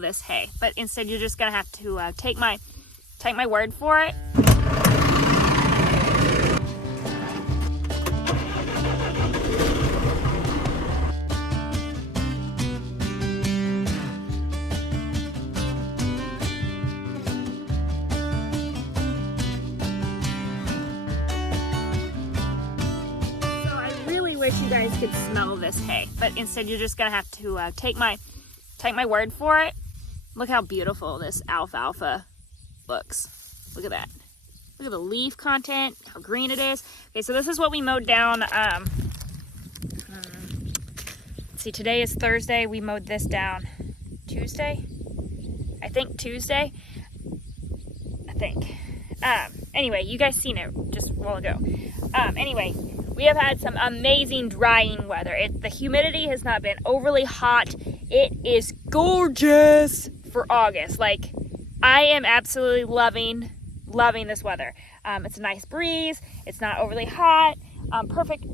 this hay, but instead you're just gonna have to take my word for it. You guys could smell this hay, but instead you're just gonna have to take my word for it. Look how beautiful this alfalfa looks. Look at that. Look at the leaf content, how green it is. Okay, so this is what we mowed down. Let's see, today is Thursday. We mowed this down Tuesday. I think Tuesday. Anyway, you guys seen it just a while ago. Anyway, we have had some amazing drying weather. The humidity has not been overly hot. It is gorgeous for August. Like, I am absolutely loving this weather. It's a nice breeze. It's not overly hot. Perfect.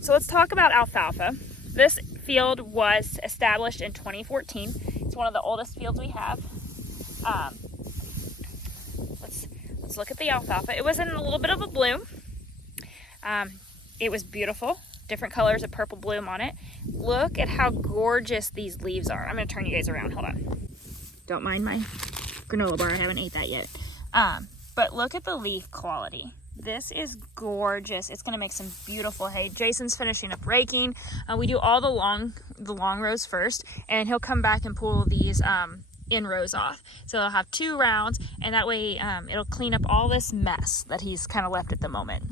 So let's talk about alfalfa. This field was established in 2014. It's one of the oldest fields we have. Let's look at the alfalfa. It was in a little bit of a bloom. It was beautiful, different colors of purple bloom on it. Look at how gorgeous these leaves are. I'm gonna turn you guys around, hold on. Don't mind my granola bar, I haven't ate that yet. But look at the leaf quality. This is gorgeous. It's gonna make some beautiful hay. Jason's finishing up raking. We do all the long rows first, and he'll come back and pull these in rows off. So they'll have 2 rounds, and that way it'll clean up all this mess that he's kind of left at the moment.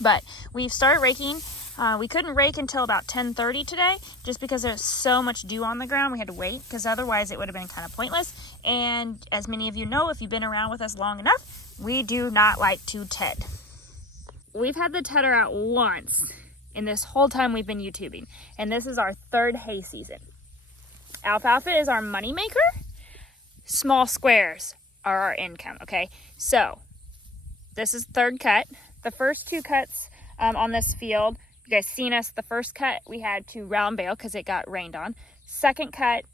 But we've started raking. We couldn't rake until about 10:30 today, just because there's so much dew on the ground. We had to wait, because otherwise it would have been kind of pointless. And as many of you know, if you've been around with us long enough, we do not like to ted. We've had the tedder out once in this whole time we've been YouTubing, and this is our 3rd hay season. Alfalfa is our money maker. Small squares are our income, okay? So this is 3rd cut. The first 2 cuts on this field, you guys seen us. The first cut we had to round bale because it got rained on. Second cut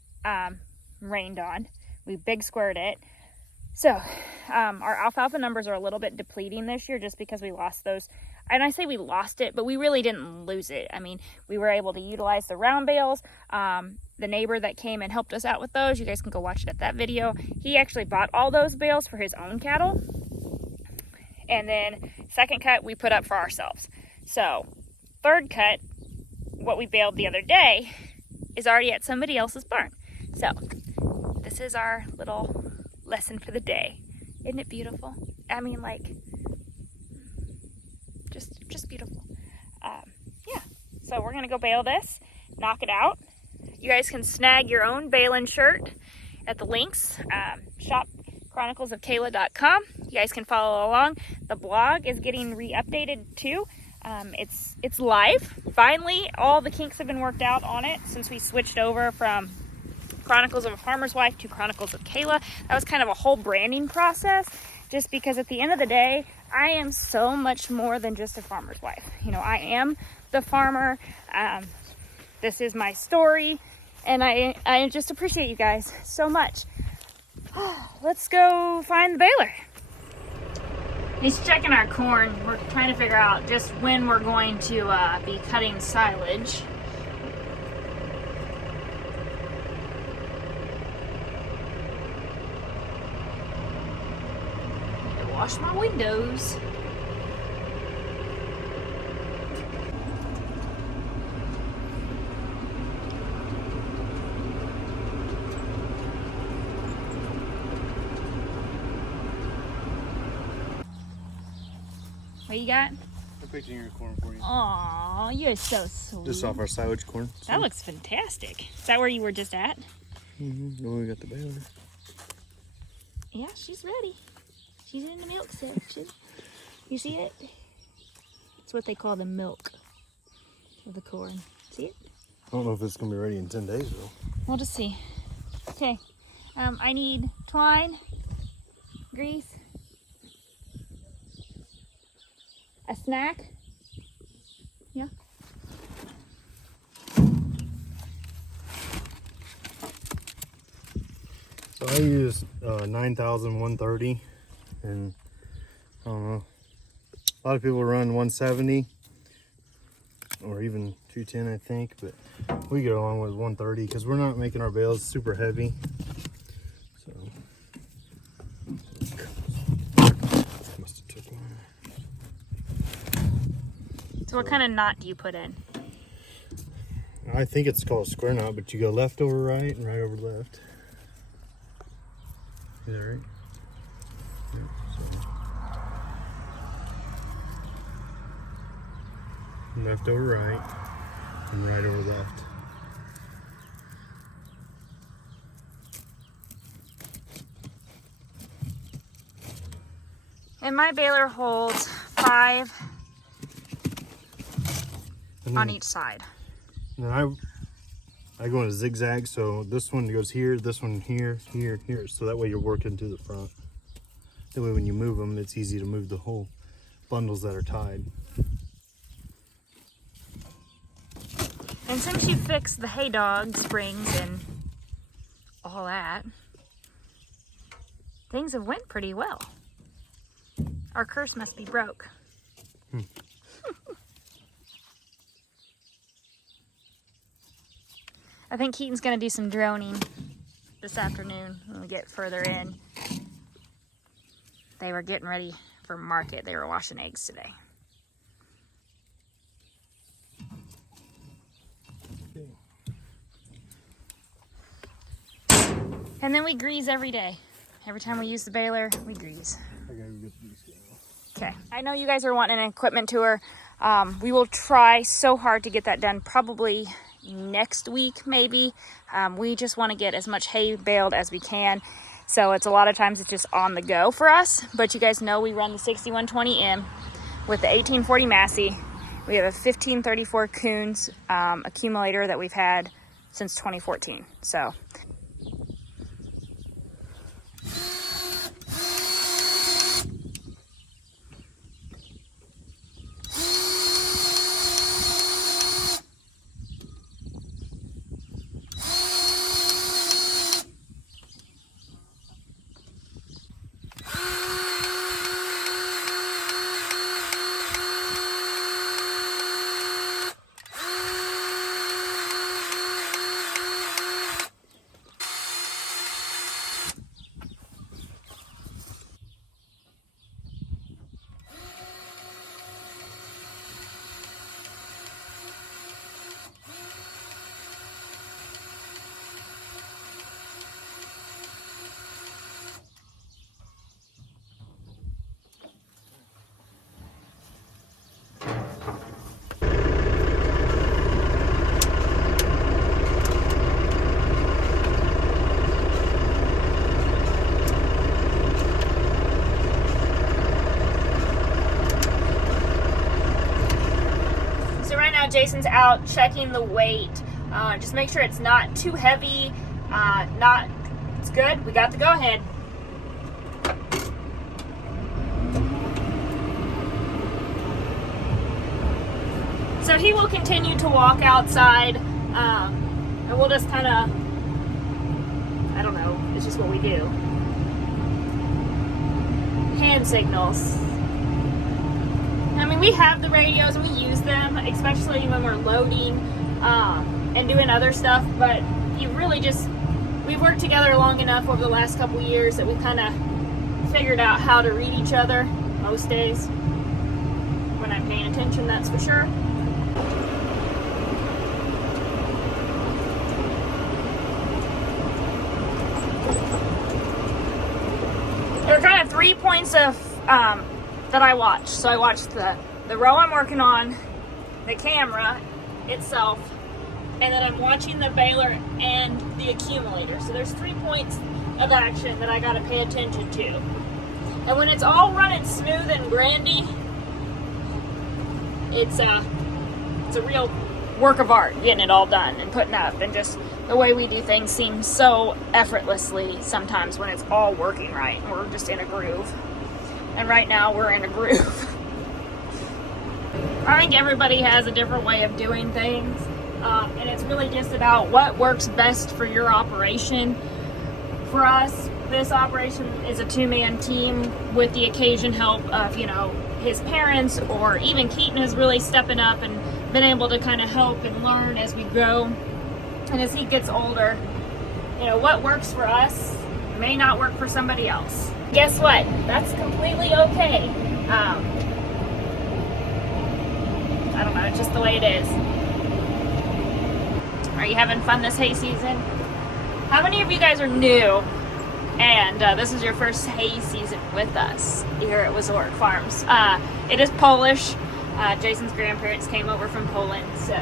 rained on. We big squared it. So our alfalfa numbers are a little bit depleting this year just because we lost those. And I say we lost it, but we really didn't lose it. I mean, we were able to utilize the round bales. The neighbor that came and helped us out with those, you guys can go watch it at that video. He actually bought all those bales for his own cattle. And then second cut we put up for ourselves. So 3rd cut, what we baled the other day, is already at somebody else's barn. So this is our little lesson for the day. Isn't it beautiful? I mean, like, just beautiful. Yeah, so we're gonna go bale this, knock it out. You guys can snag your own baling shirt at the links. Shop chroniclesofkayla.com. You guys can follow along. The blog is getting re-updated too. It's live. Finally, all the kinks have been worked out on it since we switched over from Chronicles of a Farmer's Wife to Chronicles of Kayla. That was kind of a whole branding process, just because at the end of the day, I am so much more than just a farmer's wife. You know, I am the farmer. This is my story, and I just appreciate you guys so much. Let's go find the baler. He's checking our corn. We're trying to figure out just when we're going to be cutting silage. Need to wash my windows. What you got? I'm picking your corn for you. Aw, you're so sweet. Just off our silage corn. That looks fantastic. Is that where you were just at? Mm-hmm. Oh, we got the baler. Yeah, she's ready. She's in the milk section. You see it? It's what they call the milk of the corn. See it? I don't know if it's going to be ready in 10 days, though. We'll just see. Okay. I need twine, grease, a snack. Yeah. So I use 9,130, and I don't know. A lot of people run 170 or even 210, I think, but we get along with 130 because we're not making our bales super heavy. So must have took one. So what kind of knot do you put in? I think it's called a square knot, but you go left over right and right over left. Is that right? Yeah, so. Left over right and right over left. And my baler holds 5 on each side. And then I go in a zigzag, so this one goes here, this one here, here, here. So that way you're working to the front. That way when you move them, it's easy to move the whole bundles that are tied. And since you fixed the hay dog springs and all that, things have went pretty well. Our curse must be broke. I think Keaton's gonna do some droning this afternoon when we get further in. They were getting ready for market. They were washing eggs today. And then we grease every day. Every time we use the baler, we grease. I gotta get these. Okay, I know you guys are wanting an equipment tour. We will try so hard to get that done probably next week, maybe. We just want to get as much hay baled as we can. So it's a lot of times it's just on the go for us. But you guys know we run the 6120M with the 1840 Massey. We have a 1534 Coons accumulator that we've had since 2014. So. Jason's out checking the weight. Just make sure it's not too heavy. It's good. We got the go ahead. So he will continue to walk outside, and we'll just kind of, I don't know, it's just what we do. Hand signals. I mean, we have the radios and we use them, especially when we're loading and doing other stuff, but you really just, we've worked together long enough over the last couple of years that we kind of figured out how to read each other most days. When I'm paying attention, that's for sure. There are kind of 3 points of that I watch. So I watch the row I'm working on, the camera itself, and then I'm watching the baler and the accumulator. So there's 3 points of action that I got to pay attention to. And when it's all running smooth and grandy, it's a real work of art getting it all done and putting up, and just the way we do things seems so effortlessly sometimes when it's all working right and we're just in a groove. And right now we're in a groove. I think everybody has a different way of doing things, and it's really just about what works best for your operation For us, this operation is a two-man team with the occasion help of, you know, his parents, or even Keaton is really stepping up and been able to kind of help and learn as we grow. And as he gets older, you know, what works for us may not work for somebody else. Guess what? That's completely okay. I don't know, it's just the way it is. Are you having fun this hay season? How many of you guys are new and this is your first hay season with us here at Wieczorek Farms? It is Polish. Jason's grandparents came over from Poland, so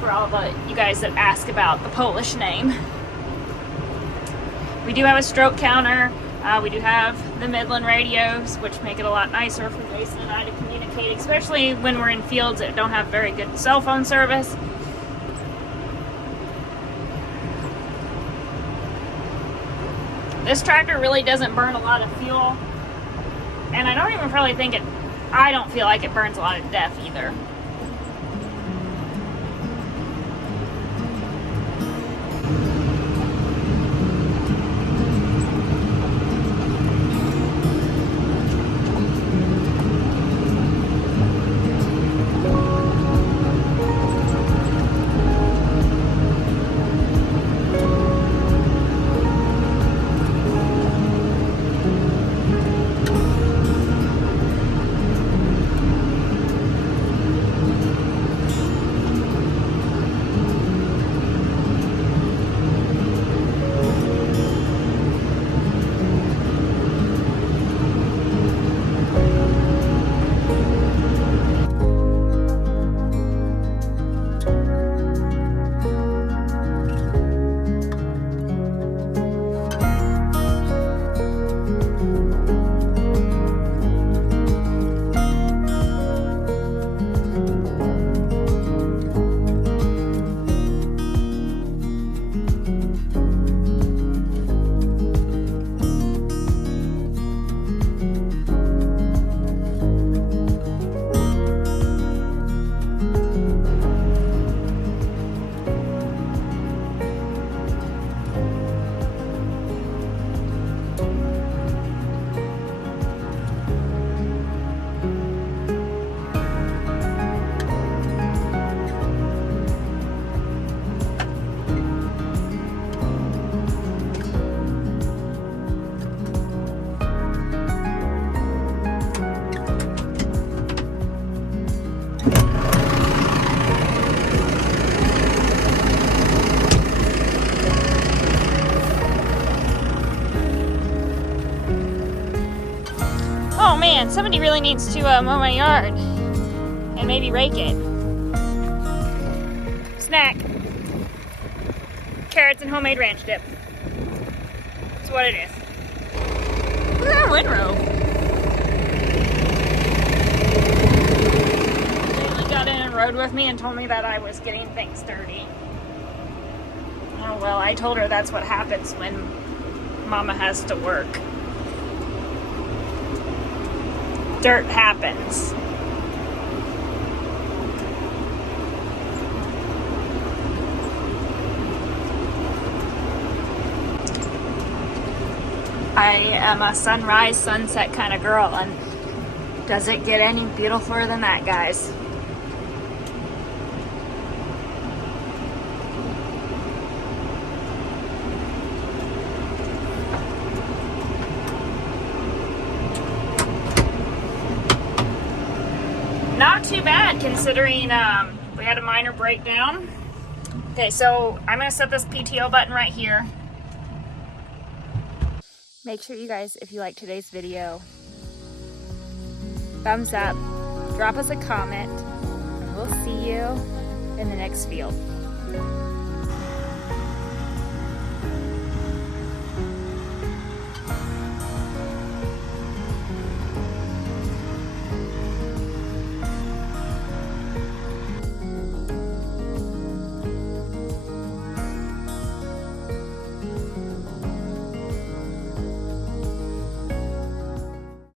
for all of you guys that ask about the Polish name. We do have a stroke counter. We do have the Midland radios, which make it a lot nicer for Jason and I to communicate, especially when we're in fields that don't have very good cell phone service. This tractor really doesn't burn a lot of fuel, and I don't even really think I don't feel like it burns a lot of DEF either. Oh man, somebody really needs to mow my yard and maybe rake it. Snack. Carrots and homemade ranch dip. That's what it is. Look at that windrow. Kayla got in and rode with me and told me that I was getting things dirty. Oh well, I told her that's what happens when Mama has to work. Dirt happens. I am a sunrise, sunset kind of girl, and does it get any beautifuler than that, guys? Not too bad considering we had a minor breakdown. Okay, so I'm going to set this PTO button right here. Make sure you guys, if you like today's video, thumbs up, drop us a comment, and we'll see you in the next field.